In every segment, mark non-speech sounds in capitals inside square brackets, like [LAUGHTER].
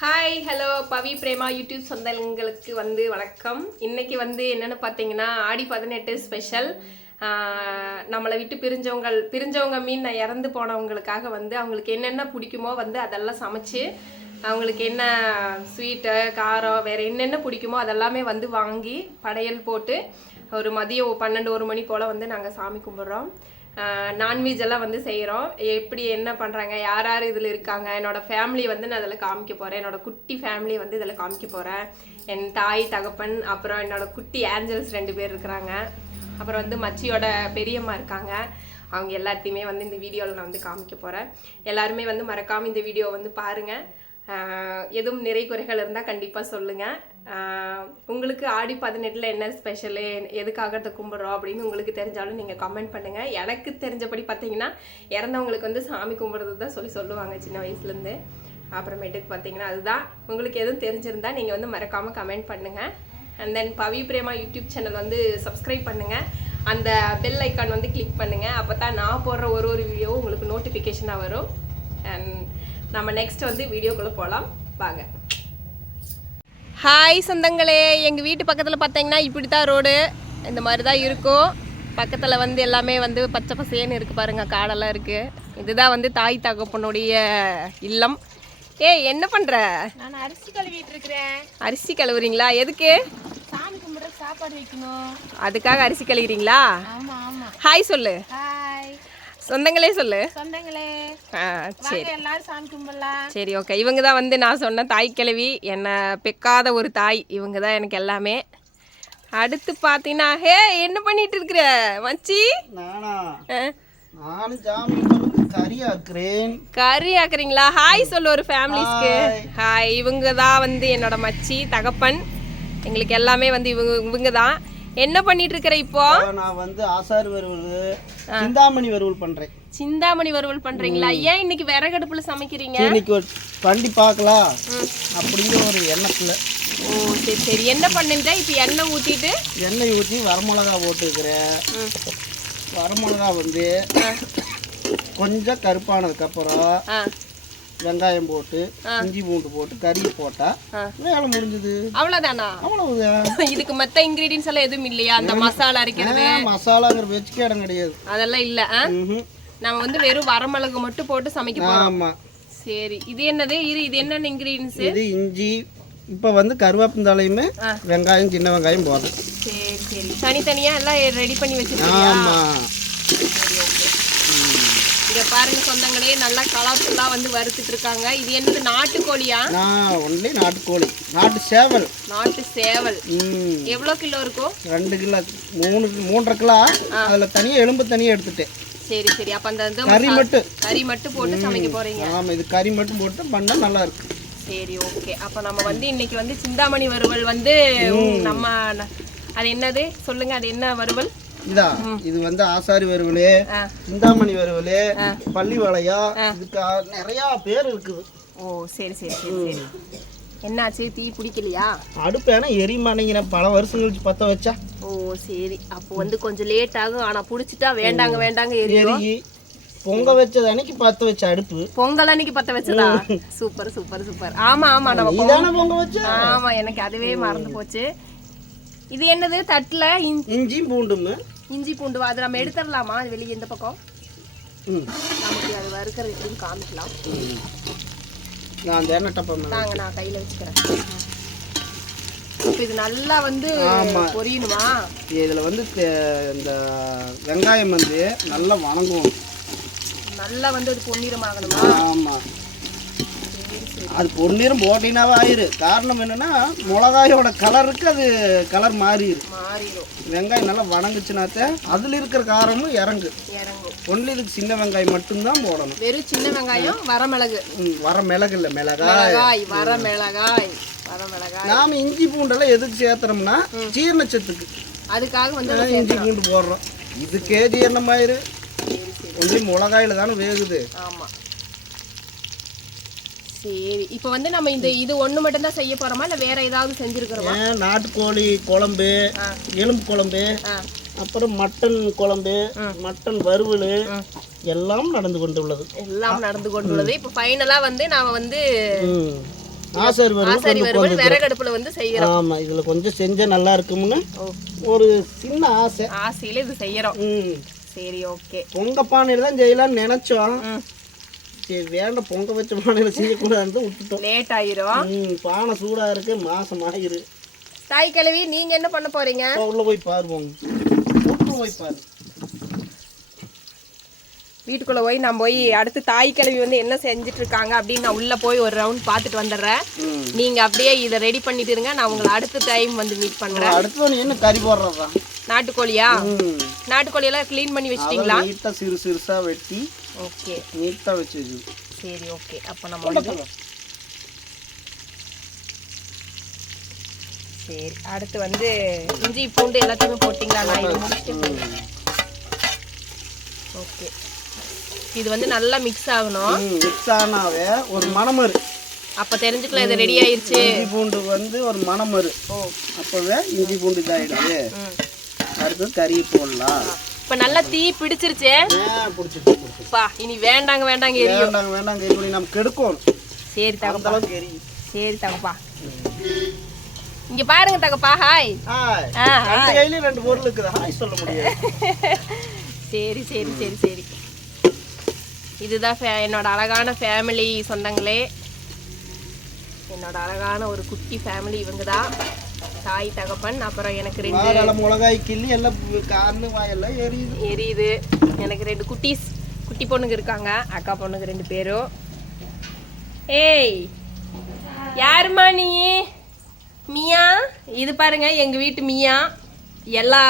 Hi hello Pavi Prema YouTube சொந்தங்களுக்கு வந்து வணக்கம். இன்னைக்கு வந்து என்னென்னு பார்த்தீங்கன்னா ஆடி பதினெட்டு ஸ்பெஷல் நம்மளை விட்டு பிரிஞ்சவங்க பிரிஞ்சவங்க மீன் நான் இறந்து போனவங்களுக்காக வந்து அவங்களுக்கு என்னென்ன பிடிக்குமோ வந்து அதெல்லாம் சமைச்சு அவங்களுக்கு என்ன ஸ்வீட்டு காரம் வேறு என்னென்ன பிடிக்குமோ அதெல்லாமே வந்து வாங்கி படையல் போட்டு ஒரு மதியம் பன்னெண்டு ஒரு மணி போல் வந்து நாங்கள் சாமி கும்பிட்றோம். நான்வெஜ் எல்லாம் வந்து செய்கிறோம் எப்படி என்ன பண்ணுறாங்க யார் யார் இதில் இருக்காங்க என்னோடய ஃபேமிலி வந்து நான் இதில் காமிக்க போகிறேன் என்னோடய குட்டி ஃபேமிலி வந்து இதில் காமிக்க போகிறேன் என் தாய் தகப்பன் அப்புறம் என்னோட குட்டி ஏஞ்சல்ஸ் ரெண்டு பேர் இருக்கிறாங்க. அப்புறம் வந்து மச்சியோட பெரியம்மா இருக்காங்க. அவங்க எல்லாத்தையுமே வந்து இந்த வீடியோவில் நான் வந்து காமிக்க போகிறேன் எல்லாருமே வந்து மறக்காமல் இந்த வீடியோ வந்து பாருங்கள் எதுவும் நிறை குறைகள் இருந்தால் கண்டிப்பாக சொல்லுங்கள் உங்களுக்கு ஆடி பதினெட்டில் என்ன ஸ்பெஷலு எதுக்காக கும்பிட்றோம் அப்படின்னு உங்களுக்கு தெரிஞ்சாலும் நீங்கள் கமெண்ட் பண்ணுங்கள் எனக்கு தெரிஞ்சபடி பார்த்தீங்கன்னா இறந்தவங்களுக்கு வந்து சாமி கும்பிட்றது தான் சொல்லி சொல்லுவாங்க சின்ன வயசுலேருந்து. அப்புறமேட்டுக்கு பார்த்தீங்கன்னா அதுதான். உங்களுக்கு எதுவும் தெரிஞ்சிருந்தா நீங்கள் வந்து மறக்காமல் கமெண்ட் பண்ணுங்கள் and then Pavi Prema YouTube channel வந்து சப்ஸ்கிரைப் பண்ணுங்கள் அந்த பெல் ஐக்கான் வந்து கிளிக் பண்ணுங்கள் அப்போ தான் நான் போடுற ஒரு ஒரு வீடியோவும் உங்களுக்கு நோட்டிஃபிகேஷனாக வரும். அண்ட் நம்ம நெக்ஸ்ட் வந்து வீடியோக்குள்ளே போகலாம் வாங்க. ஹாய் சொந்தங்களே எங்கள் வீட்டு பக்கத்தில் பார்த்தீங்கன்னா இப்படி தான் ரோடு இந்த மாதிரி தான் இருக்கும். பக்கத்தில் வந்து எல்லாமே வந்து பச்சை பசேன்னு இருக்குது பாருங்கள் காடெல்லாம் இருக்குது இதுதான் வந்து தாய் தகப்பனுடைய இல்லம். ஏய் என்ன பண்ணுற நான் அரிசி கழுவிட்டு இருக்கிறேன். அரிசி கழுவுறீங்களா? எதுக்கு? சாமி சாப்பாடு வைக்கணும். அதுக்காக அரிசி கழுவுறீங்களா? ஆமா ஆமா. ஹாய் சொல்லு. ஹாய் சொந்தங்களே சொல்லு. சொந்தங்களே. ஆ சரி. வாங்க எல்லாரும் சாமி கும்பிடலாம். சரி ஓகே இவங்க தான் வந்து நான் சொன்ன தாய் கிழவி என்னை பெக்காத ஒரு தாய். இவங்க தான் எனக்கு எல்லாமே. அடுத்து பார்த்தீங்கன்னா ஹே என்ன பண்ணிட்டு இருக்கிற? மச்சி? கறி ஆக்குறீங்களா? ஹாய் சொல்லு ஒரு ஃபேமிலிஸ்க்கு ஹாய் இவங்க தான் வந்து என்னோட மச்சி தகப்பன். எங்களுக்கு எல்லாமே வந்து இவங்க இவங்க தான். என்ன பண்ணிட்டு இருக்கிற இப்போ நான் வந்து ஆசாரி வறுவல் சிந்தாமணி வறுவல் பண்றேன். சிந்தாமணி வறுவல் பண்றீங்களா? ஏன் இன்னைக்கு விறகடுப்புல சமைக்கிறீங்க? இன்னைக்கு வண்டி பார்க்கலாம் அப்படிங்கிற ஒரு எண்ணத்துல. ஓ சரி சரி. என்ன பண்ணுங்க இப்போ எண்ணெய் ஊற்றிட்டு? எண்ணெய் ஊற்றி வரமிளகா போட்டுக்கிறேன். வரமிளகா வந்து கொஞ்சம் கருப்பானதுக்கப்புறம் ஆ. வெங்காயம் போட்டு இஞ்சி பூண்டு போட்டு கறி போட்டா. வேலை முடிஞ்சுது. அவ்வளோதானா அவ்வளவுதான். [LAUGHS] இதுக்கு மத்த இன்கிரீடியன்ஸ் எல்லாம் எதுவும் இல்லையா? அந்த மசாலா அரைக்கிறது. மசாலாங்கிற வச்சுக்க இடம் கிடையாது. அதெல்லாம் இல்ல. நம்ம வந்து வெறும் வரமிளகு மட்டும் போட்டு சமைக்க போறோம். ஆமா. சரி. இது என்னது? இது இது என்னென்ன இன்கிரீடியன்ஸ் இது இஞ்சி இப்போ வந்து கருவேப்பந்தாலையுமே. வெங்காயம் சின்ன வெங்காயம் போதும் சரி சரி. தனித்தனியா எல்லாம் ரெடி பண்ணி வச்சிருக்கீங்க ஆமா இத பாருங்க சொந்தங்களே நல்லா கலர்ஃபுல்லா வந்து வறுத்துட்டு இருக்காங்க. இது என்னது நாட்டுக்கோழியா? நான் ஒன்லி நாட்டுக்கோழி. நாட்டு சேவல். நாட்டு சேவல். எவ்வளோ கிலோ இருக்கும்? ரெண்டு கிலோ மூணு மூன்றரை கிலோ. அதில் தனியாக எலும்பு தனியாக எடுத்துட்டேன். சரி சரி. அப்ப அந்த வந்து கறி மட்டும். கறி மட்டும் போட்டு சமைக்க போறீங்க? ஆமாம் இது கறி மட்டும் போட்டு பண்ணால் நல்லா இருக்கு சரி ஓகே. அப்ப நம்ம வந்து இன்னைக்கு வந்து சிந்தாமணி வறுவல் வந்து நம்ம அது என்னது? சொல்லுங்க அது என்ன வறுவல்? இதா இது வந்து ஆசாரி வறுவல் ஆ. சிந்தாமணி வறுவல் பள்ளி வளையா இதுக்கு நிறையா பேர் இருக்குது. ஓ சரி சரி சரி சரி. என்னாச்சு தீ பிடிக்கலையா அடுப்பு ஏன்னா எரிமனைங்கிற பல வருஷம் கழிச்சு பற்ற வச்சா. ஓ சரி. அப்போ வந்து கொஞ்சம் லேட் ஆகும். ஆனா புடிச்சிட்டா வேண்டாங்க வேண்டாங்க எரி பொங்க வச்சது அன்னைக்கு பற்ற வச்ச அடுப்பு. பொங்கல் அன்னைக்கு பத்த வச்சதா? Super super super. ஆமா ஆமா நம்ம நீதானே பொங்க வச்ச? ஆமா எனக்கு அதுவே மறந்து போச்சு. இது என்னது? தட்டுல இஞ்- இஞ்சியும் பூண்டும் இஞ்சி பூண்டு அது நம்ம எடுத்துடலாமா? அது வெளியே இந்த பக்கம். நமக்கு அது வறுக்கிற எப்படின்னு காமிக்கலாம். நான் அந்த எண்ணெய் டப்பா தாங்க நான் கையில வச்சுக்கிறேன். இப்போ இது நல்லா வந்து. பொரியணுமா இதில் வந்து இந்த வெங்காயம் வந்து நல்லா வணங்கும். நல்லா வந்து அது பொன்னிறமாகணுமா? ஆமாம் அது பொன்னிறம் போட்டினாவே ஆயிரு. காரணம் என்னன்னா மிளகாயோட கலருக்கு அது கலர் மாறிடு மாறிடும் வெங்காயம் நல்லா வணங்குச்சுனாத்த அதில் இருக்கிற காரமும் இறங்கு. இறங்கும். ஒன்லி இதுக்கு சின்ன வெங்காயம் மட்டும்தான் போடணும். வெறும் சின்ன வெங்காயம் வரமிளகு ம், வர மிளகு இல்லை மிளகா மிளகாய் வர மிளகாய் வர மிளகாய். நாம இஞ்சி பூண்டெல்லாம் எதுக்கு சேர்த்துறோம்னா ஜீரணச்சத்துக்கு. அதுக்காக வந்து இஞ்சி பூண்டு போடுறோம். இதுக்கே ஜீரணமாயிரு. ஒன்லி மிளகாயில தானே வேகுது. ஆமா. சரி. இப்போ வந்து நம்ம இந்த இது ஒண்ணு மட்டும் தான் செய்ய போறோமா? இல்ல வேற ஏதாவது செஞ்சிருக்கிறோமா? நாட்டுக்கோழி குழம்பு எலும்பு குழம்பு அப்புறம் மட்டன் குழம்பு மட்டன் வறுவல் எல்லாம் நடந்து கொண்டு உள்ளது எல்லாம் நடந்து கொண்டுள்ளது. இப்போ ஃபைனலா வந்து நாம வந்து. ஆசாரி வறுவல் ஆசாரி வறுவல் விறகு அடுப்புல வந்து செய்யறோம். ஆமாம் இதில் கொஞ்சம் செஞ்சால் நல்லா இருக்கும்னு ஒரு சின்ன ஆசை. ஆசையில இது செய்யறோம். ம். சரி ஓகே பொங்க பானையில் தான் செய்யலாம்னு நினச்சோம். சரி வேண்டாம் பொங்க வச்ச பானையில் செய்யக்கூடாதுன்னு விட்டுட்டோம் லேட் ஆயிரும் ம் பானை சூடாக இருக்கு மாசம் ஆயிரு தாய் கிழவி நீங்க என்ன பண்ண போறீங்க? உள்ள போய் உள்ள போய் பாரு. வீட்டுக்குள்ள போய் நான் போய் அடுத்து தாய் கிழவி வந்து என்ன செஞ்சுட்டு இருக்காங்க அப்படின்னு நான் உள்ள போய் ஒரு ரவுண்ட் பார்த்துட்டு வந்துடுறேன். நீங்க அப்படியே இதை ரெடி பண்ணிட்டு இருங்க. நான் உங்களை அடுத்த டைம் வந்து மீட் பண்றேன். அடுத்து என்ன கறி போடுறதா? நாட்டுக்கோழியா? ம். நாட்டுக்கோழி எல்லாம் க்ளீன் பண்ணி வச்சிட்டீங்களா? சிறு சிறுசாக வெட்டி ஓகே. நீட்டாக வச்சு வச்சு சரி ஓகே. அப்போ நம்ம வந்து சரி அடுத்து வந்து இஞ்சி பூண்டு எல்லாத்தையுமே போட்டிங்களா? நான் இதை முடிச்சுட்டு ஓகே. இது வந்து நல்லா மிக்ஸ் ஆகணும். மிக்ஸ் ஆனாவே ஒரு மணமரு அப்போ தெரிஞ்சுக்கலாம் இது ரெடி ஆயிருச்சு. இஞ்சி பூண்டு வந்து ஒரு மணமரு ஓ. அப்போவே இஞ்சி பூண்டு இதாகிடுது ம். அடுத்தது கறி போடலாம். இப்போ நல்லா தீ பிடிச்சிருச்சே. பா இனி வேண்டாங்க வேண்டாங்க எரி வேண்டாங்க வேண்டாங்க பண்ணி நம்ம கெடுக்கணும். சரி தகப்பா. சரி தகப்பா. இங்க பாருங்க தகப்பா ஹாய். ஹாய். ஆ ரெண்டு பொருள் இருக்குது. ஹாய் சொல்ல முடியாது. [LAUGHS] சரி சரி சரி சரி. இதுதான் என்னோட அழகான ஃபேமிலி சொந்தங்களே. என்னோட அழகான ஒரு குட்டி ஃபேமிலி இவங்க தான் தாய் தகப்பன் அப்புறம் எனக்கு ரெண்டு மிளகாய் கிள்ளி எல்லாம் கார்னு வாயெல்லாம் எரியுது. எரியுது. எனக்கு ரெண்டு குட்டீஸ் குட்டி பொண்ணுங்க இருக்காங்க அக்கா பொண்ணுங்க ரெண்டு பேரும். ஏய் யாரும்மா நீ? மியா? இது பாருங்க எங்க வீட்டு மியா. எல்லா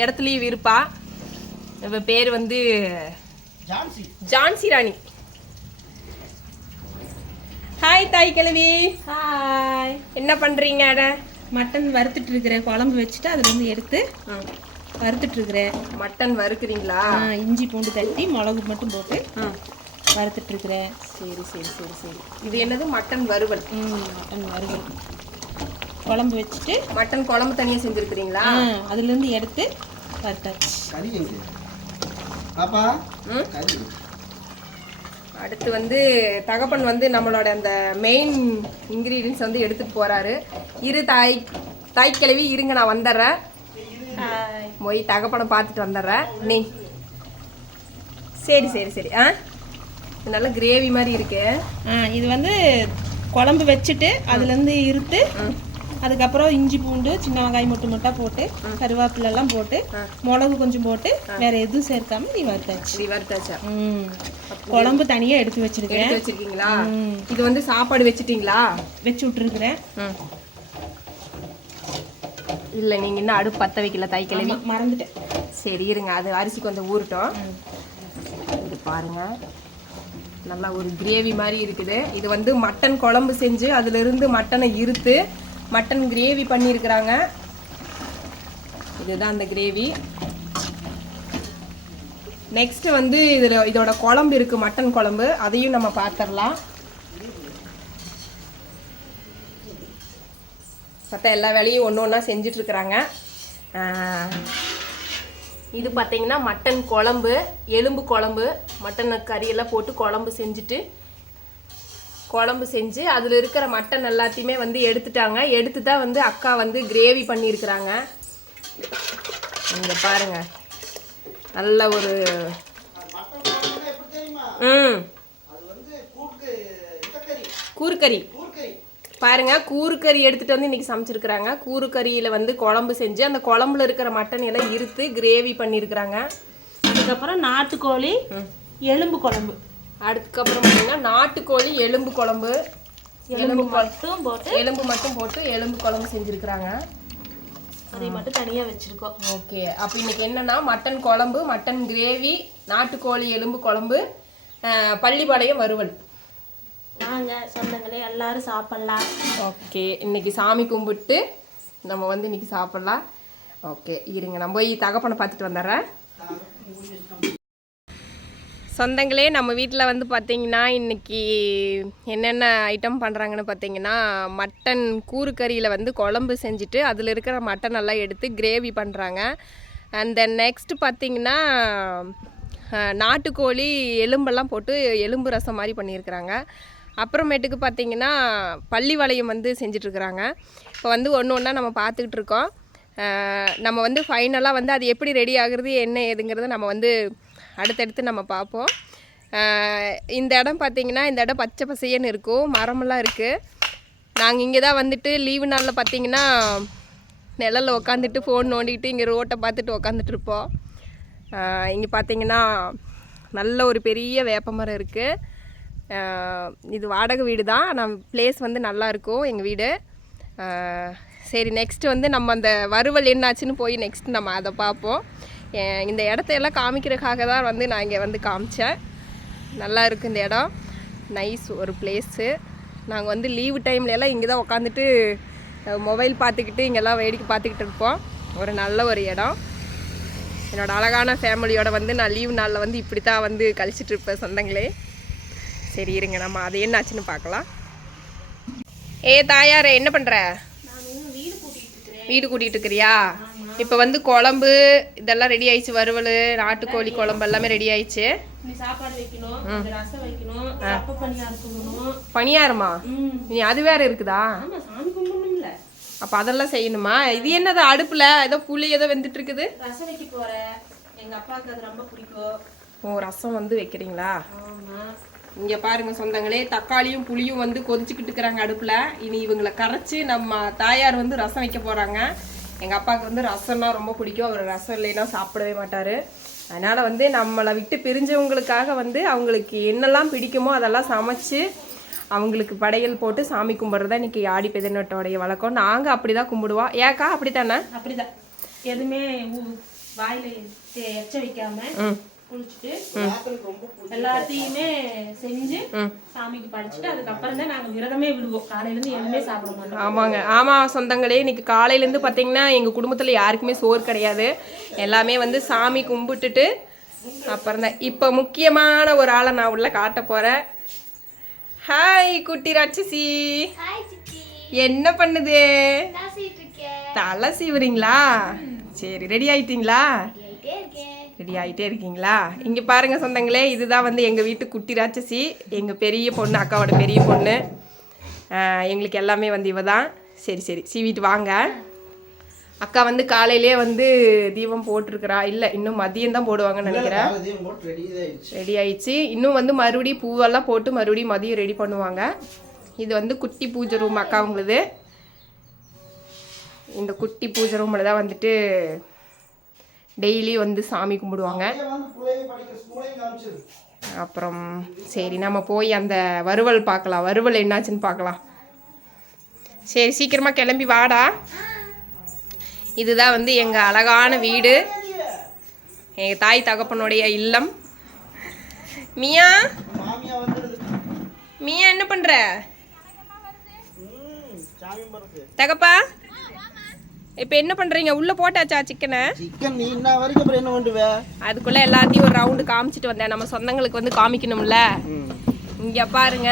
இடத்துலையும் இருப்பா. இவ பேர் வந்து ஜான்சி. ஜான்சி ராணி. ஹாய் தாய் கிழவி. ஹாய் என்ன பண்றீங்க அட? மட்டன் வறுத்துட்டு இருக்கிறேன் குழம்பு வச்சுட்டு அதுல இருந்து எடுத்து வறுத்துட்டு இருக்கிறேன் மட்டன் வறுக்குறீங்களா? ஆ, இஞ்சி பூண்டு தட்டி மிளகு மட்டும் போட்டு. வறுத்துட்டு இருக்கிறேன் சரி சரி சரி சரி. இது என்னது? மட்டன் வறுவல். ம் மட்டன் வறுவல். குழம்பு வச்சுட்டு மட்டன் குழம்பு தனியா செஞ்சிருக்கிறீங்களா? ஆ, அதுல இருந்து எடுத்து வறுத்தாச்சு. பாப்பா ம்? அடுத்து வந்து தகப்பன் வந்து நம்மளோட அந்த மெயின் இன்க்ரீடியன்ஸ் வந்து எடுத்துட்டு போறாரு. இரு தாய் தாய் கிழவி இருங்க நான் வந்துடுறேன். போய் தகப்பனை பார்த்துட்டு வந்துடுறேன். நீ. சரி சரி சரி. ஆ? இது நல்ல கிரேவி மாதிரி இருக்கு. ஆ, இது வந்து குழம்பு வச்சுட்டு அதுல இருந்து இருத்து அதுக்கப்புறம் இஞ்சி பூண்டு சின்ன வெங்காயம் மொட்டு மொட்டா போட்டு கருவேப்பிலை எல்லாம் போட்டு மிளகு கொஞ்சம் போட்டு வேற எதுவும் சேர்க்காம நீ வறுத்தாச்சு. இது வறுத்தாச்சா? குழம்பு தனியா எடுத்து வச்சிருக்கேன். எடுத்து வச்சிருக்கீங்களா? இது வந்து சாப்பாடு வச்சிட்டீங்களா? வச்சு விட்டுருக்குறேன். இல்லை நீங்கள் இன்னும் அடுப்பு பற்ற வைக்கல கிழவி ஆமா, மறந்துட்டேன். சரி இருங்க. அது அரிசி கொஞ்சம் ஊறட்டும். இது பாருங்க. நல்லா ஒரு கிரேவி மாதிரி இருக்குது. இது வந்து மட்டன் குழம்பு செஞ்சு அதுல இருந்து மட்டனை இருத்து மட்டன் கிரேவி பண்ணியிருக்கிறாங்க. இதுதான் அந்த கிரேவி. நெக்ஸ்ட் வந்து இதில் இதோட குழம்பு இருக்குது மட்டன் குழம்பு. அதையும் நம்ம பார்த்துடலாம் மற்ற எல்லா வேலையும் ஒன்று ஒன்றா செஞ்சிட்ருக்குறாங்க. இது பார்த்தீங்கன்னா மட்டன் குழம்பு எலும்பு குழம்பு மட்டன் கறியெல்லாம் போட்டு குழம்பு செஞ்சுட்டு குழம்பு செஞ்சு அதில் இருக்கிற மட்டன் எல்லாத்தையுமே வந்து எடுத்துட்டாங்க. எடுத்து தான் வந்து அக்கா வந்து கிரேவி பண்ணியிருக்கிறாங்க. இங்கே பாருங்க. நல்ல ஒரு ம். கூறுக்கறி பாருங்க கூறுக்கறி எடுத்துட்டு வந்து இன்னைக்கு சமைச்சிருக்கிறாங்க. கூறுக்கறியில வந்து குழம்பு செஞ்சு அந்த குழம்புல இருக்கிற மட்டன் எல்லாம் இருத்து கிரேவி பண்ணியிருக்கிறாங்க. அதுக்கப்புறம் நாட்டுக்கோழி எலும்பு குழம்பு. அதுக்கப்புறம் பார்த்தீங்கன்னா நாட்டுக்கோழி எலும்பு குழம்பு. எலும்பு மட்டும் போட்டு எலும்பு மட்டும் போட்டு எலும்பு குழம்பு செஞ்சிருக்கிறாங்க. அதை மட்டும் தனியா வச்சிருக்கோம். ஓகே. அப்போ இன்னைக்கு என்னன்னா மட்டன் குழம்பு மட்டன் கிரேவி நாட்டுக்கோழி எலும்பு குழம்பு பள்ளிப்பாளையம் வறுவல். வாங்க சொந்தங்களே எல்லாரும் சாப்பிடலாம். ஓகே. இன்னைக்கு சாமி கும்பிட்டு நம்ம வந்து இன்னைக்கு சாப்பிடலாம். ஓகே இருங்க நான் போய் தகப்பனை பார்த்துட்டு வந்துடுறேன். சொந்தங்களே நம்ம வீட்டில் வந்து பார்த்திங்கன்னா இன்னைக்கு என்னென்ன ஐட்டம் பண்ணுறாங்கன்னு பார்த்தீங்கன்னா மட்டன் கூறுக்கறியில் வந்து குழம்பு செஞ்சுட்டு அதில் இருக்கிற மட்டன் எல்லாம் எடுத்து கிரேவி பண்ணுறாங்க அண்ட் தென் நெக்ஸ்ட் பார்த்திங்கன்னா நாட்டுக்கோழி எலும்பெல்லாம் போட்டு எலும்பு ரசம் மாதிரி பண்ணியிருக்கிறாங்க. அப்புறமேட்டுக்கு பார்த்தீங்கன்னா பள்ளி வளையம் வந்து செஞ்சிட்ருக்குறாங்க. இப்போ வந்து ஒன்று ஒன்றா நம்ம பார்த்துக்கிட்டு இருக்கோம் நம்ம வந்து ஃபைனலாக வந்து அது எப்படி ரெடி ஆகுறது என்ன ஏதுங்கிறத நம்ம வந்து அடுத்தடுத்து நம்ம பார்ப்போம். இந்த இடம் பார்த்தீங்கன்னா இந்த இடம் பச்சை பசையன்னு இருக்கும். மரமெல்லாம் இருக்குது நாங்கள் இங்கே தான் வந்துட்டு லீவு நாளில் பார்த்தீங்கன்னா நிழலில் உக்காந்துட்டு ஃபோன் நோண்டிக்கிட்டு இங்கே ரோட்டை பார்த்துட்டு உக்காந்துட்ருப்போம் இங்கே பார்த்தீங்கன்னா நல்ல ஒரு பெரிய வேப்பமரம் இருக்குது இது வாடகை வீடு தான். நான் பிளேஸ் வந்து நல்லா இருக்கும் எங்கள் வீடு. சரி நெக்ஸ்ட்டு வந்து நம்ம அந்த வறுவல் என்னாச்சுன்னு போய் நெக்ஸ்ட் நம்ம அதை பார்ப்போம். இந்த இடத்த எல்லாம் காமிக்கிறதுக்காக தான் வந்து நான் இங்கே வந்து காமிச்சேன். நல்லா இருக்குது இந்த இடம். நைஸ் ஒரு பிளேஸு நாங்கள் வந்து லீவு டைம்ல எல்லாம் இங்கே தான் உட்காந்துட்டு மொபைல் பார்த்துக்கிட்டு இங்கெல்லாம் வேடிக்கை பார்த்துக்கிட்டு இருப்போம். ஒரு நல்ல ஒரு இடம். என்னோட அழகான ஃபேமிலியோட வந்து நான் லீவு நாளில் வந்து இப்படி தான் வந்து கழிச்சிட்டு இருப்பேன் சொந்தங்களே. சரி இருங்க நம்ம அது என்னாச்சுன்னு பார்க்கலாம். ஏ தாயாரே என்ன பண்ணுற வீடு கூட்டிகிட்டு இருக்கிறியா? இப்போ வந்து குழம்பு இதெல்லாம் ரெடி ஆயிடுச்சு வறுவல் நாட்டுக்கோழி குழம்பு எல்லாமே ரெடி ஆயிடுச்சு. நீ சாப்பாடு வைக்கணும் கொஞ்சம் ரசம் வைக்கணும் அப்ப பணியாரம் நீ அது வேற இருக்குதா? அப்போ அதெல்லாம் செய்யணுமா? இது என்னது அடுப்பில்? ஏதோ புளி ஏதோ வெந்துட்டு இருக்குது ஓ ரசம் வந்து வைக்கிறீங்களா? இங்கே பாருங்க சொந்தங்களே தக்காளியும் புளியும் வந்து கொதிச்சுக்கிட்டு இருக்கிறாங்க அடுப்பில். இனி இவங்களை கரைச்சி நம்ம தாயார் வந்து ரசம் வைக்க போகிறாங்க எங்கள் அப்பாவுக்கு வந்து ரசம்னா ரொம்ப பிடிக்கும். அவர் ரசம் இல்லைன்னா சாப்பிடவே மாட்டார். அதனால் வந்து நம்மளை விட்டு பிரிஞ்சவங்களுக்காக வந்து அவங்களுக்கு என்னெல்லாம் பிடிக்குமோ அதெல்லாம் சமைச்சு அவங்களுக்கு படையல் போட்டு சாமி கும்பிட்றது தான் இன்றைக்கி ஆடி பெதனட்டோடைய வழக்கம். நாங்கள் அப்படி தான் கும்பிடுவோம். ஏக்கா அப்படி தானே அப்படிதான். எதுவுமே ஊ- வாயில எச்ச வைக்காம ம். குளிச்சுட்டு எல்லாத்தையுமே செஞ்சு சாமிக்கு படைச்சிட்டு அதுக்கப்புறம் தான் நாங்க விரதமே விடுவோம். காலையில இருந்து எதுவுமே சாப்பிட மாட்டோம். ஆமாங்க. ஆமாம் சொந்தங்களே இன்னைக்கு காலையிலேருந்து பார்த்தீங்கன்னா எங்கள் குடும்பத்தில் யாருக்குமே சோறு கிடையாது. எல்லாமே வந்து சாமி கும்பிட்டுட்டு அப்புறம் தான். இப்போ முக்கியமான ஒரு ஆளை நான் உள்ள காட்ட போகிறேன் ஹாய் குட்டி ராட்சசி. என்ன பண்ணுது? தலை சீவுறீங்களா? சரி ரெடி ஆயிட்டீங்களா? ரெடி ஆகிட்டே இருக்கீங்களா? இங்கே பாருங்க சொந்தங்களே இதுதான் வந்து எங்கள் வீட்டு குட்டி ராட்சசி. எங்கள் பெரிய பொண்ணு அக்காவோட பெரிய பொண்ணு. எங்களுக்கு எல்லாமே வந்து இவ தான் சரி சரி. சீவிட்டு வாங்க. அக்கா வந்து காலையிலே வந்து தீபம் போட்டிருக்கிறா. இல்லை இன்னும் மதியம் தான் போடுவாங்கன்னு நினைக்கிறேன். ரெடி ஆயிடுச்சு. ரெடி ஆயிடுச்சு. இன்னும் வந்து மறுபடியும் பூவெல்லாம் போட்டு மறுபடியும் மதியம் ரெடி பண்ணுவாங்க. இது வந்து குட்டி பூஜை ரூம் அக்காவுங்களுது இந்த குட்டி பூஜை ரூமில் தான் வந்துட்டு டெய்லி வந்து சாமி கும்பிடுவாங்க. அப்புறம் சரி நம்ம போய் அந்த வறுவல் பார்க்கலாம். வறுவல் என்னாச்சுன்னு பார்க்கலாம். சரி சீக்கிரமாக கிளம்பி வாடா. இதுதான் வந்து எங்கள் அழகான வீடு. எங்கள் தாய் தகப்பனுடைய இல்லம். மியா? மியா என்ன பண்ணுற தகப்பா? இப்போ என்ன பண்ணுறீங்க உள்ளே போட்டாச்சா சிக்கனை சிக்கன் நீ இன்ன வரைக்கும் அப்புறம் என்ன பண்ணுவ அதுக்குள்ளே எல்லாத்தையும் ஒரு ரவுண்டு காமிச்சிட்டு வந்தேன். நம்ம சொந்தங்களுக்கு வந்து காமிக்கணும்ல. இங்கே பாருங்க.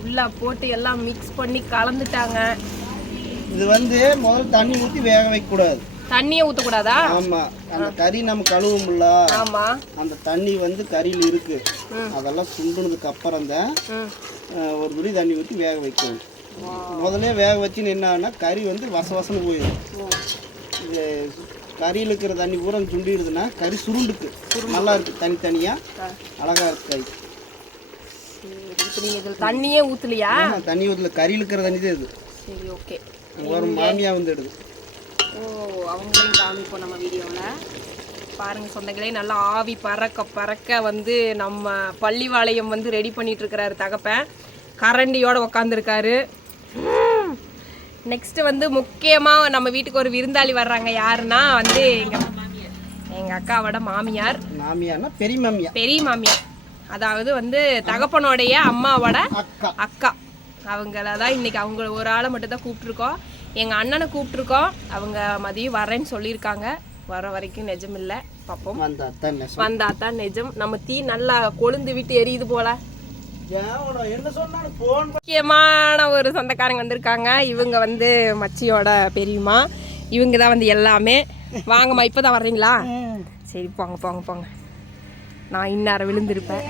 உள்ள போட்டு எல்லாம் மிக்ஸ் பண்ணி கலந்துட்டாங்க. இது வந்து முதல்ல தண்ணி ஊற்றி வேக வைக்கக்கூடாது. தண்ணியை ஊற்றக்கூடாதா ஆமாம் அந்த கறி நம்ம கழுவும்ல ஆமாம் அந்த தண்ணி வந்து கறியில் இருக்கு. அதெல்லாம் சுண்டுனதுக்கு அப்புறம் தான் ஒரு துளி தண்ணி ஊற்றி வேக வைக்கணும். முதல்ல வேக வச்சுன்னு என்னன்னா கறி வந்து வச வசன்னு போயிடும். இது கறியில் இருக்கிற தண்ணி பூரா சுண்டிடுதுன்னா கறி சுருண்டுக்கு. நல்லா இருக்கு தனித்தனியாக அழகா இருக்கு. கறி இதில் தண்ணியே ஊற்றலையா தண்ணி ஊற்றல கறியில் இருக்கிற தண்ணி தான் இது. சரி ஓகே. ஒரு மாமியா வந்துடுது ஓ அவங்களையும் காமிப்போம் நம்ம வீடியோவில். பாருங்க சொந்தங்களே நல்லா ஆவி பறக்க பறக்க வந்து நம்ம பள்ளிவாளையம் வந்து ரெடி பண்ணிட்டு இருக்கிறாரு தகப்பன். கரண்டியோட உக்காந்துருக்காரு. நெக்ஸ்ட் வந்து முக்கியமாக நம்ம வீட்டுக்கு ஒரு விருந்தாளி வர்றாங்க. யாருன்னா வந்து எங்கள் எங்கள் அக்காவோட மாமியார். மாமியான்னா பெரிய மாமியா பெரிய மாமியார். அதாவது வந்து தகப்பனுடைய அம்மாவோட அக்கா. அவங்கள தான் இன்னைக்கு அவங்க ஒரு ஆளை மட்டும் தான் கூப்பிட்ருக்கோம் எங்கள் அண்ணனை கூப்பிட்ருக்கோம் அவங்க மதியம் வரேன்னு சொல்லியிருக்காங்க. வர வரைக்கும் நிஜம் இல்லை பார்ப்போம். வந்தா தான் நிஜம். நம்ம தீ நல்லா கொழுந்து விட்டு எரியுது போல. முக்கியமான ஒரு சொந்தக்காரங்க வந்திருக்காங்க. இவங்க வந்து மச்சியோட பெரியம்மா. இவங்க தான் வந்து எல்லாமே. வாங்கம்மா இப்போ தான் வர்றீங்களா? சரி போங்க போங்க போங்க. நான் இன்னார விழுந்திருப்பேன்.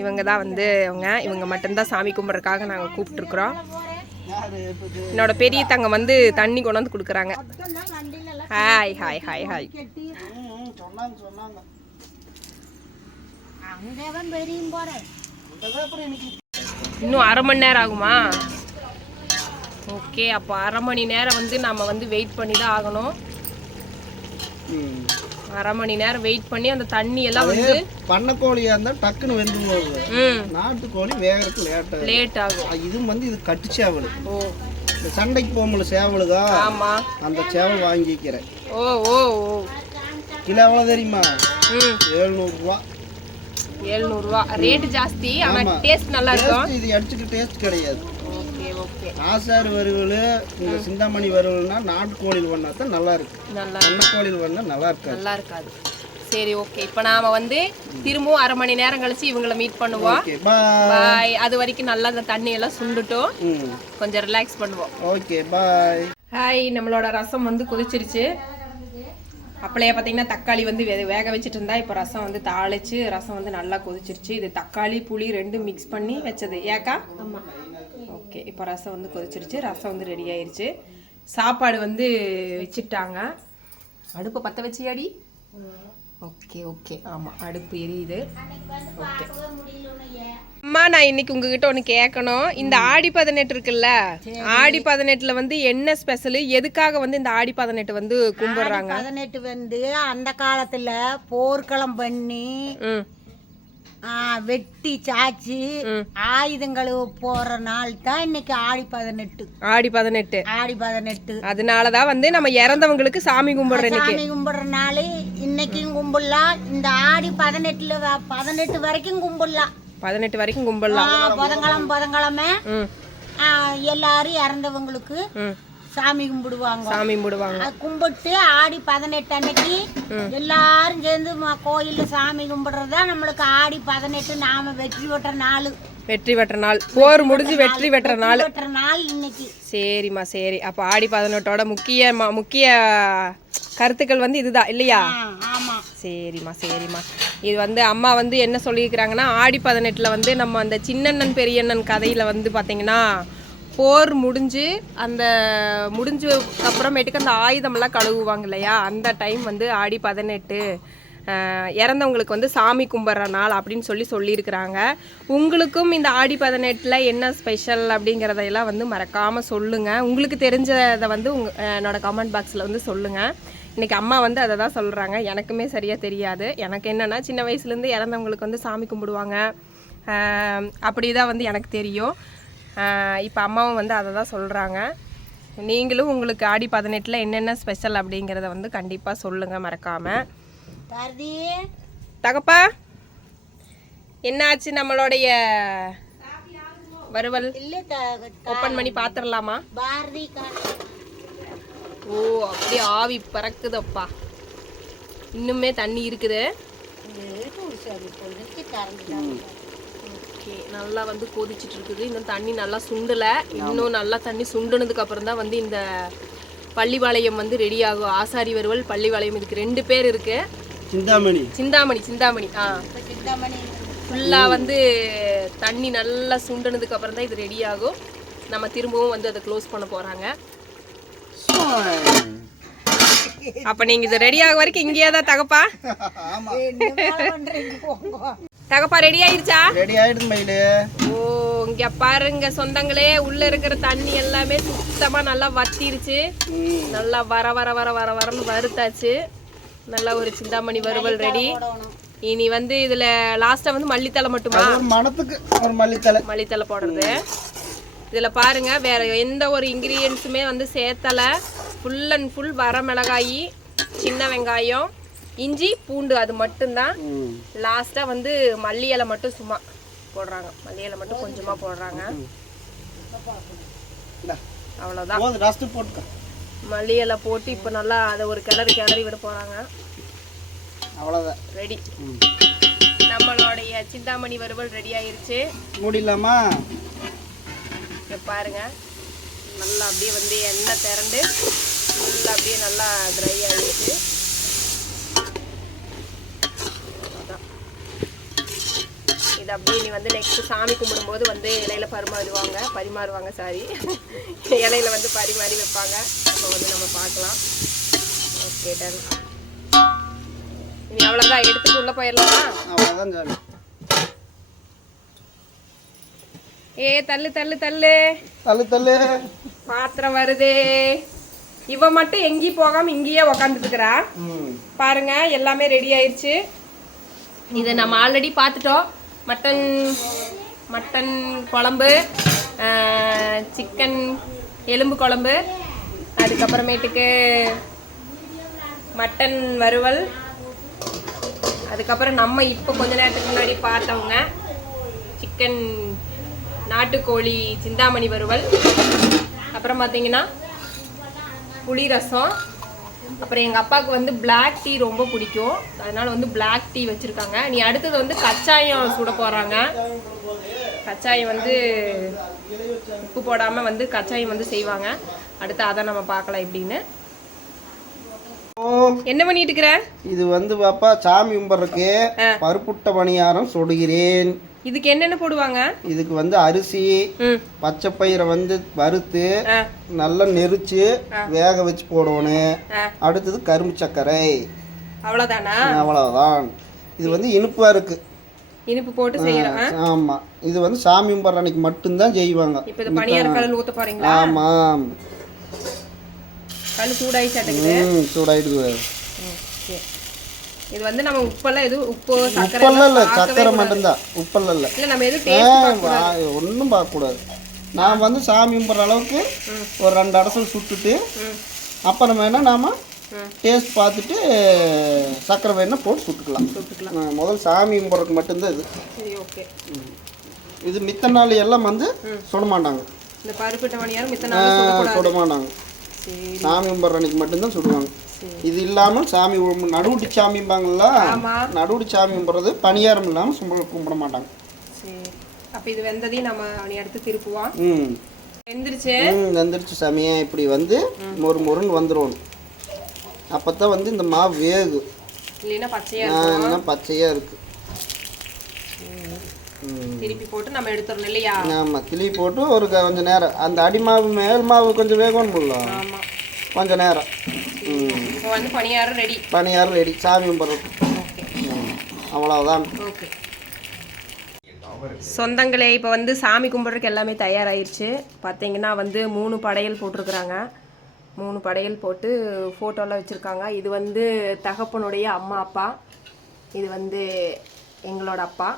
இவங்க தான் வந்து அவங்க இவங்க மட்டும்தான் சாமி கும்பிட்றதுக்காக நாங்கள் கூப்பிட்டுருக்குறோம். என்னோட பெரிய தங்க வந்து தண்ணி கொண்டு வந்து கொடுக்குறாங்க. ஹாய் ஹாய் ஹாய் ஹாய் சொன்னாங்க சொன்னாங்க. இன்னும் அரை மணி நேரம் ஆகுமா? ஓகே அப்போ அரை மணி நேரம் வந்து நம்ம வந்து வெயிட் பண்ணி தான் ஆகணும். ம். அரை மணி நேரம் வெயிட் பண்ணி அந்த தண்ணி எல்லாம் வந்து பண்ணக்கோழியா இருந்தா டக்குன்னு வெந்து போகுது ம். நாட்டுக்கோழி வேகறதுக்கு லேட்டா லேட் ஆகும் இது வந்து இது கட்டு சேவல். ஓ. இந்த சண்டைக்கு போகும்போது சேவலுதா ஆமா. அந்த சேவல் வாங்கிக்கிறேன். ஓ ஓ ஓ. கிலோ எவ்வளோ தெரியுமா? ம். எழுநூறுபா எழுநூறுவா ரேட்டு ஜாஸ்தி ஆனா. டேஸ்ட் நல்லா இருக்கும். இது அடிச்சுக்கு டேஸ்ட் கிடையாது. ஆசாறு வறுவல் இந்த சிந்தாமணி வறுவல்னா நாட்டுக்கோழியில் பண்ணா தான் நல்லா இருக்கு நல்லா பண்ணக்கோழியில் பண்ணா நல்லா இருக்காது. நல்லா இருக்காது. சரி ஓகே. இப்போ நாம வந்து திரும்பவும் அரை மணி நேரம் கழிச்சு இவங்கள மீட் பண்ணுவோம். பாய் அது வரைக்கும் நல்லா அந்த தண்ணி எல்லாம் சுண்டுட்டும். கொஞ்சம் ரிலாக்ஸ் பண்ணுவோம். ஓகே பாய் ஹாய் நம்மளோட ரசம் வந்து கொதிச்சிருச்சு. அப்பளையே பார்த்தீங்கன்னா தக்காளி வந்து வே வேக வச்சுட்டு இருந்தா இப்போ ரசம் வந்து தாளிச்சு ரசம் வந்து நல்லா கொதிச்சிருச்சு. இது தக்காளி புளி ரெண்டும் மிக்ஸ் பண்ணி வச்சது. ஏக்கா? ஆமாம் ஓகே. இப்போ ரசம் வந்து கொதிச்சிருச்சு. ரசம் வந்து ரெடி ஆயிருச்சு. சாப்பாடு வந்து வச்சுட்டாங்க. அடுப்பை பற்ற வச்சியாடி? Okay okay. ஆமாம் அடுப்பு எரியுது. ஓகே. அம்மா நான் இன்னைக்கு உங்ககிட்ட ஒன்று கேட்கணும் இந்த ஆடி பதினெட்டு இருக்குல்ல? ஆடி பதினெட்டுல வந்து என்ன ஸ்பெஷல் எதுக்காக வந்து இந்த ஆடி பதினெட்டு வந்து கும்பிடுறாங்க? பதினெட்டு வந்து அந்த காலத்துல போர்க்களம் பண்ணி வெட்டி சாச்சி ம். ஆயுதங்கள் போற நாள் தான் இன்னைக்கு ஆடி பதினெட்டு. ஆடி பதினெட்டு. ஆடி பதினெட்டு. அதனாலதான் வந்து நம்ம இறந்தவங்களுக்கு சாமி கும்பிடுற சாமி கும்பிடுற நாள் இன்னைக்கும் கும்பிடலாம். இந்த ஆடி பதினெட்டுல பதினெட்டு வரைக்கும் கும்பிடலாம். பதினெட்டு வரைக்கும் கும்பிடலாம். புதன்கிழமை புதன்கிழமை. எல்லாரும் இறந்தவங்களுக்கு சாமி கும்பிடுவாங்க. சாமி கும்பிடுவாங்க. அது கும்பிட்டு ஆடி பதினெட்டு அன்னைக்கு எல்லாரும் சேர்ந்து கோயில்ல சாமி கும்பிடுறது நம்மளுக்கு ஆடி பதினெட்டு நாம வெற்றி பெற்ற நாள். வெற்றி பெற்ற நாள். போர் முடிஞ்சு வெற்றி பெற்ற நாள். பெற்ற நாள் இன்னைக்கு. சரிம்மா சரி. அப்போ ஆடி பதினெட்டோட முக்கிய முக்கிய கருத்துக்கள் வந்து இதுதான் இல்லையா? ஆ, ஆமா. சரிம்மா சரிம்மா. இது வந்து அம்மா வந்து என்ன சொல்லியிருக்கிறாங்கன்னா ஆடி பதினெட்டில் வந்து நம்ம அந்த சின்னண்ணன் பெரியண்ணன் கதையில் வந்து பார்த்தீங்கன்னா போர் முடிஞ்சு அந்த முடிஞ்சு அப்புறமேட்டுக்கு அந்த ஆயுதமெல்லாம் கழுவுவாங்க இல்லையா? அந்த டைம் வந்து ஆடி பதினெட்டு இறந்தவங்களுக்கு வந்து சாமி கும்பிட்ற நாள் அப்படின்னு சொல்லி சொல்லியிருக்கிறாங்க. உங்களுக்கும் இந்த ஆடி பதினெட்டில் என்ன ஸ்பெஷல் அப்படிங்கிறதையெல்லாம் வந்து மறக்காமல் சொல்லுங்கள் உங்களுக்கு தெரிஞ்சதை வந்து உங்க என்னோடய கமெண்ட் பாக்ஸில் வந்து சொல்லுங்கள் இன்றைக்கி அம்மா வந்து அதை தான் சொல்கிறாங்க எனக்குமே சரியாக தெரியாது. எனக்கு என்னென்னா சின்ன வயசுலேருந்து இறந்தவங்களுக்கு வந்து சாமி கும்பிடுவாங்க. அப்படி தான் வந்து எனக்கு தெரியும். இப்போ அம்மாவும் வந்து அதை தான் சொல்கிறாங்க நீங்களும் உங்களுக்கு ஆடி பதினெட்டில் என்னென்ன ஸ்பெஷல் அப்படிங்கிறத வந்து கண்டிப்பாக சொல்லுங்கள் மறக்காமல் தகப்பா என்னாச்சு நம்மளுடைய வறுவல்? ஓப்பன் பண்ணி பார்த்துடலாமா ஓ அப்படியே ஆவி பறக்குதப்பா. இன்னுமே தண்ணி இருக்குது இது ஒரு சரி, இப்போதைக்கு திறந்துட்டாங்க. ஓகே நல்லா வந்து கொதிச்சிட்டு இருக்குது இன்னும் தண்ணி நல்லா சுண்டலை. இன்னும் நல்லா தண்ணி சுண்டுனதுக்கு அப்புறம் தான் வந்து இந்த பள்ளிபாளையம் வந்து ரெடி ஆகும். ஆசாரி வறுவல் பள்ளிபாளையம் இதுக்கு ரெண்டு பேர் இருக்கு. சிந்தாமணி. சிந்தாமணி சிந்தாமணி. ஆ. சிந்தாமணி. ஃபுல்லாக வந்து தண்ணி நல்லா சுண்டுனதுக்கு அப்புறம் தான் இது ரெடி ஆகும். நம்ம திரும்பவும் வந்து அதை க்ளோஸ் பண்ண போகிறாங்க அப்போ நீங்கள் இது ரெடி ஆக வரைக்கும் இங்கேயே தான் தகப்பா. தகப்பா ரெடி ஆயிருச்சா ரெடி ஆயிடுது மயிலு. ஓ இங்க பாருங்க சொந்தங்களே உள்ள இருக்கிற தண்ணி எல்லாமே சுத்தமா நல்லா வத்திருச்சு. நல்லா வர வர வர வர வரன்னு வறுத்தாச்சு. நல்லா ஒரு சிந்தாமணி வறுவல் ரெடி. இனி வந்து இதுல லாஸ்டா வந்து மல்லித்தலை மட்டுமா? ஒரு மணத்துக்கு ஒரு மல்லித்தலை மல்லித்தலை போடுறது. இதுல பாருங்க வேற எந்த ஒரு இன்கிரீடியன்ஸுமே வந்து சேர்த்தல. ஃபுல் அண்ட் ஃபுல் வர மிளகாய் சின்ன வெங்காயம் இஞ்சி பூண்டு அது மட்டும்தான். லாஸ்டா வந்து மல்லி இலை மட்டும் சும்மா போடுறாங்க. மல்லி இலை மட்டும் கொஞ்சமா போடுறாங்க. அவ்வளவுதான். போட்டுக்க. மல்லி இலை போட்டு இப்போ நல்லா அதை ஒரு கிளறி கிளறி விட போறாங்க. அவ்வளோதான் ரெடி. நம்மளுடைய சிந்தாமணி வறுவல் ரெடி ஆயிருச்சு. மூடிடலாமா? பாருங்க. நல்லா அப்படியே வந்து எண்ணெய் திரண்டு நல்லா அப்படியே நல்லா ட்ரை ஆயிடுச்சு. வந்து அப்படியே நீ வந்து நெக்ஸ்ட் சாமி கும்பிடும்போது வந்து இலையில பரிமாறுவாங்க. பரிமாறுவாங்க சாரி [LAUGHS] இலையில வந்து பரிமாறி வைப்பாங்க. அப்போ வந்து நம்ம பார்க்கலாம். ஓகே டன் இனி அவ்வளோதான் எடுத்துட்டு உள்ள போயிடலாமா? அவ்வளோதான் சாமி ஏ தள்ளு தள்ளு தள்ளு. தள்ளு தள்ளு. பாத்திரம் வருதே. இவ மட்டும் எங்கேயும் போகாம இங்கேயே உக்காந்துட்டு இருக்கிறா. பாருங்க எல்லாமே ரெடி ஆயிருச்சு. இது நம்ம ஆல்ரெடி பார்த்துட்டோம். மட்டன் மட்டன் குழம்பு சிக்கன் எலும்பு குழம்பு அதுக்கப்புறமேட்டுக்கு மட்டன் வறுவல் அதுக்கப்புறம் நம்ம இப்போ கொஞ்ச நேரத்துக்கு முன்னாடி பார்த்தவங்க சிக்கன் நாட்டுக்கோழி சிந்தாமணி வறுவல் அப்புறம் பார்த்தீங்கன்னா புளி ரசம் அப்புறம் எங்கள் அப்பாவுக்கு வந்து Black டீ ரொம்ப பிடிக்கும். அதனால வந்து Black டீ வச்சுருக்காங்க. நீ அடுத்தது வந்து கச்சாயம் சுட போகிறாங்க கச்சாயம் வந்து உப்பு போடாமல் வந்து கச்சாயம் வந்து செய்வாங்க. அடுத்து அதை நம்ம பார்க்கலாம் எப்படின்னு. ஓ என்ன பண்ணிட்டு இருக்கிற? இது வந்து பாப்பா சாமி கும்பிட்றதுக்கு பருப்புட்ட பணியாரம் சுடுகிறேன். இதுக்கு என்னென்ன போடுவாங்க? இதுக்கு வந்து அரிசி பச்சை பயிரை வந்து வறுத்து நல்லா நெரிச்சு வேக வச்சு போடணும். அடுத்தது கரும்பு சர்க்கரை. அவ்வளோதானா அவ்வளவுதான். இது வந்து இனிப்பா இருக்கு. இனிப்பு போட்டு செய்கிறோம் ஆமா. இது வந்து சாமி கும்பிட்ற அன்னைக்கு மட்டும்தான் செய்வாங்க. இப்போ இது பனியார கல் ஊற்ற போகிறீங்களா ஆமாம் கல் சாட்டுக்குது. ம் சூடாயிடுது. ஓகே இது வந்து நம்ம உப்பெல்லாம் எதுவும் உப்பு உப்பெல்லாம் இல்லை கூடாது. மட்டும்தான். உப்பெல்லாம் இல்லை. இல்ல நம்ம எதுவும் ஒன்றும் பார்க்கக்கூடாது நான் வந்து சாமி கும்பிட்ற அளவுக்கு ஒரு ரெண்டு அடசல் சுட்டுட்டு அப்புறம் வேணால் நாம் டேஸ்ட் பார்த்துட்டு சர்க்கரை வேணால் போட்டு சுட்டுக்கலாம். ஆ, முதல் சாமி கும்பிட்றதுக்கு மட்டும்தான் இது. ஓகே இது மித்த நாள் எல்லாம் வந்து சுட மாட்டாங்க. இந்த பருப்பிட்ட மணியாரம் மித்த நாள் சுட மாட்டாங்க. சாமி கும்பிட்ற அன்னைக்கு மட்டும்தான் சுடுவாங்க. இது இல்லாமல் சாமி நடுவுட்டி சாமிம்பாங்கல்ல நடுவுட்டி சாமி கும்பிட்றது பணியாரம் இல்லாமல் சும்பல கும்பிட மாட்டாங்க. அப்ப இது வெந்ததையும் நம்ம நீ அடுத்து திருப்புவோம். ம். வெந்துருச்சு. ம் வந்துருச்சு சாமியே இப்படி வந்து மொறு மொறுன்னு வந்துடும் அப்போ தான் வந்து இந்த மாவு வேகு. இல்லைன்னா பச்சையா ஆ, இருக்கும். இல்லைன்னா பச்சையாக இருக்கு. திருப்பி போட்டு நம்ம எடுத்துடணும் இல்லையா? ஆமாம் கிளி போட்டு ஒரு கொஞ்சம் நேரம். அந்த அடி மாவு மேல் மாவு கொஞ்சம் வேகணும்ல ஆமா. கொஞ்சம் நேரம். இப்போ வந்து பணியாரம் ரெடி. பணியாரம் ரெடி. சாமி கும்பிட்றது. அவ்வளோதான் ஓகே. சொந்தங்களே இப்போ வந்து சாமி கும்பிட்றதுக்கு எல்லாமே தயாராகிருச்சு பார்த்தீங்கன்னா வந்து மூணு படையல் போட்டிருக்கிறாங்க. மூணு படையல் போட்டு ஃபோட்டோலாம் வச்சுருக்காங்க. இது வந்து தகப்பனுடைய அம்மா அப்பா. இது வந்து எங்களோட அப்பா.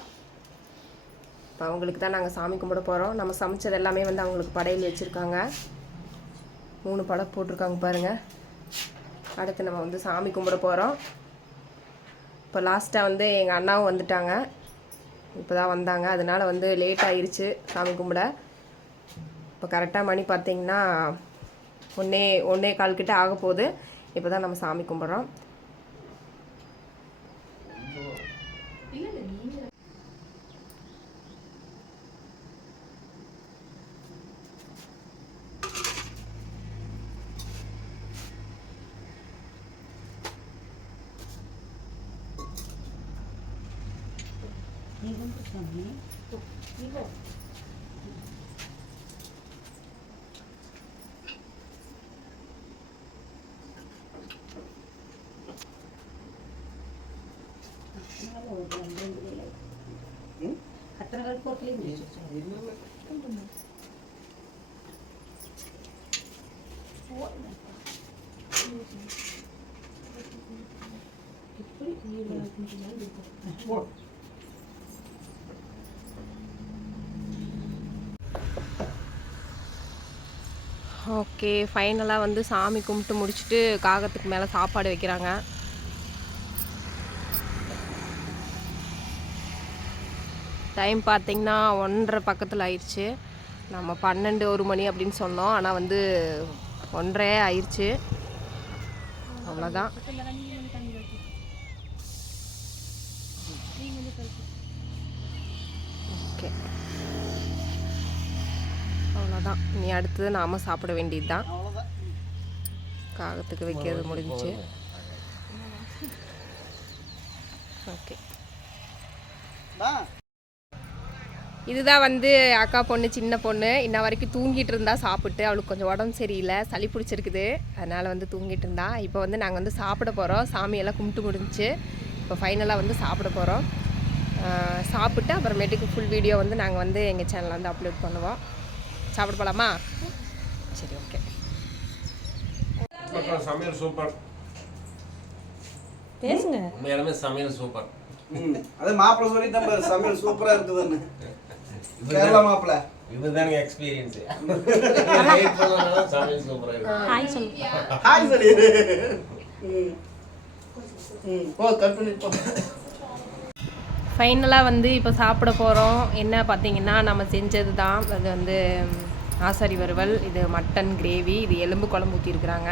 இப்போ அவங்களுக்கு தான் நாங்கள் சாமி கும்பிட போகிறோம் நம்ம சமைச்சது எல்லாமே வந்து அவங்களுக்கு படையல் வச்சுருக்காங்க. மூணு படம் போட்டிருக்காங்க பாருங்கள் அடுத்து நம்ம வந்து சாமி கும்பிட போகிறோம் இப்போ லாஸ்ட்டாக வந்து எங்கள் அண்ணாவும் வந்துட்டாங்க. இப்போ தான் வந்தாங்க. அதனால வந்து லேட் ஆயிடுச்சு சாமி கும்பிட. இப்போ கரெக்டாக மணி பார்த்தீங்கன்னா ஒன்றே ஒன்றே கால் கிட்ட ஆக போகுது இப்போ தான் நம்ம சாமி கும்பிட்றோம். ஓகே ஃபைனலாக வந்து சாமி கும்பிட்டு முடிச்சுட்டு காகத்துக்கு மேலே சாப்பாடு வைக்கிறாங்க. டைம் பார்த்திங்கன்னா ஒன்றரை பக்கத்தில் ஆயிடுச்சு. நம்ம பன்னெண்டு ஒரு மணி அப்படின்னு சொன்னோம். ஆனால் வந்து ஒன்றரை ஆயிடுச்சு. அவ்வளோதான் ஓகே அவ்வளோதான் நீ அடுத்தது நாம் சாப்பிட வேண்டியது தான் காகத்துக்கு வைக்கிறது முடிஞ்சு ஓகே. இதுதான் வந்து அக்கா பொண்ணு சின்ன பொண்ணு. இன்ன வரைக்கும் தூங்கிட்டு இருந்தா சாப்பிட்டு அவளுக்கு கொஞ்சம் உடம்பு சரியில்லை. சளி பிடிச்சிருக்குது. அதனால் வந்து தூங்கிட்டு இருந்தா. இப்போ வந்து நாங்கள் வந்து சாப்பிட போகிறோம் சாமியெல்லாம் கும்பிட்டு முடிஞ்சு இப்போ ஃபைனலாக வந்து சாப்பிட போகிறோம் சாப்பிட்டு அப்புறமேட்டுக்கு ஃபுல் வீடியோ வந்து நாங்கள் வந்து எங்கள் சேனலில் வந்து அப்லோட் பண்ணுவோம். சாப்பிட போகலாமா சரி ஓகே சமையல் சூப்பர் பேசுங்க. உண்மையாலுமே சமையல் சூப்பர் அது மாப்பிள்ளை சொல்லி நம்ம சமையல் சூப்பரா இருக்குதுன்னு. கேரளா மாப்பிள்ளை இதுதானுங்க எக்ஸ்பீரியன்ஸ் [LAUGHS] சமையல் சூப்பரா இருக்கு. ஹாய் சொல்லு. ஹாய் சொல்லி. ம் போ கட் போ. ஃபைனலாக வந்து இப்போ சாப்பிட போகிறோம் என்ன பார்த்தீங்கன்னா நம்ம செஞ்சது தான் அது வந்து ஆசாரி வறுவல் இது மட்டன் கிரேவி இது எலும்பு குழம்பு ஊற்றிருக்குறாங்க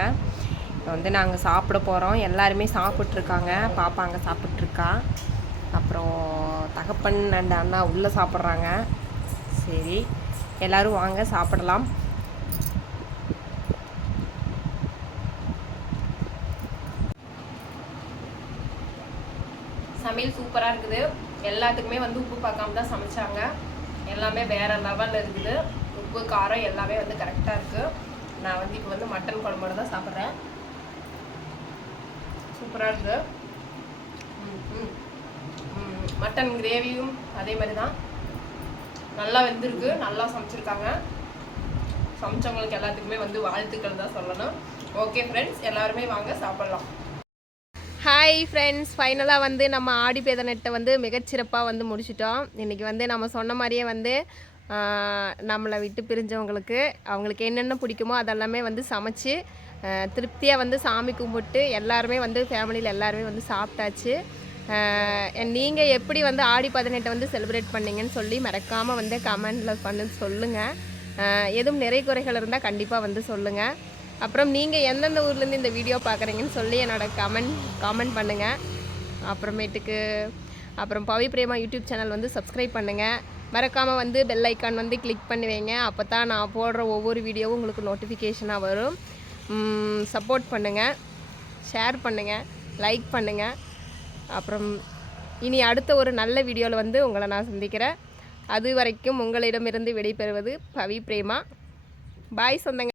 இப்போ வந்து நாங்கள் சாப்பிட போகிறோம் எல்லாருமே சாப்பிட்ருக்காங்க பாப்பா அங்கே சாப்பிட்ருக்கா அப்புறம் தகப்பன் அண்ட் அண்ணா உள்ளே சாப்பிட்றாங்க. சரி எல்லோரும் வாங்க சாப்பிடலாம். சமையல் சூப்பராக இருக்குது. எல்லாத்துக்குமே வந்து உப்பு பார்க்காம தான் சமைச்சாங்க. எல்லாமே வேற லெவலில் இருக்குது. உப்பு காரம் எல்லாமே வந்து கரெக்டாக இருக்குது நான் வந்து இப்போ வந்து மட்டன் குழம்போட தான் சாப்பிட்றேன். சூப்பராக இருக்குது ம், மட்டன் கிரேவியும் அதே மாதிரி தான். நல்லா வெந்திருக்கு. நல்லா சமைச்சிருக்காங்க. சமைச்சவங்களுக்கு எல்லாத்துக்குமே வந்து வாழ்த்துக்கள் தான் சொல்லணும். ஓகே ஃப்ரெண்ட்ஸ் எல்லாருமே வாங்க சாப்பிட்லாம். ஹாய் ஃப்ரெண்ட்ஸ் ஃபைனலாக வந்து நம்ம ஆடி பேதனெட்டை வந்து மிகச்சிறப்பாக வந்து முடிச்சிட்டோம். இன்றைக்கி வந்து நம்ம சொன்ன மாதிரியே வந்து நம்மளை விட்டு பிரிஞ்சவங்களுக்கு அவங்களுக்கு என்னென்ன பிடிக்குமோ அதெல்லாமே வந்து சமைச்சு திருப்தியாக வந்து சாமி கும்பிட்டு எல்லாருமே வந்து ஃபேமிலியில் எல்லாருமே வந்து சாப்பிட்டாச்சு. நீங்கள் எப்படி வந்து ஆடி பதினெட்டை வந்து செலிப்ரேட் பண்ணீங்கன்னு சொல்லி மறக்காமல் வந்து கமெண்டில் பண்ணு சொல்லுங்கள் எதுவும் நிறை குறைகள் இருந்தால் கண்டிப்பாக வந்து சொல்லுங்கள் அப்புறம் நீங்கள் எந்தெந்த ஊர்லேருந்து இந்த வீடியோ பார்க்குறீங்கன்னு சொல்லி என்னோட கமெண்ட் காமெண்ட் பண்ணுங்கள் அப்புறமேட்டுக்கு அப்புறம் பவி பிரேமா யூடியூப் சேனல் வந்து சப்ஸ்கிரைப் பண்ணுங்கள் மறக்காமல் வந்து பெல் ஐக்கான் வந்து கிளிக் பண்ணி வைங்க. அப்போ தான் நான் போடுற ஒவ்வொரு வீடியோவும் உங்களுக்கு நோட்டிஃபிகேஷனாக வரும். சப்போர்ட் பண்ணுங்கள் ஷேர் பண்ணுங்கள் லைக் பண்ணுங்கள் அப்புறம் இனி அடுத்த ஒரு நல்ல வீடியோவில் வந்து உங்களை நான் சந்திக்கிறேன். அது வரைக்கும் உங்களிடமிருந்து விடைபெறுவது பவி பிரேமா. பாய் சொந்தங்க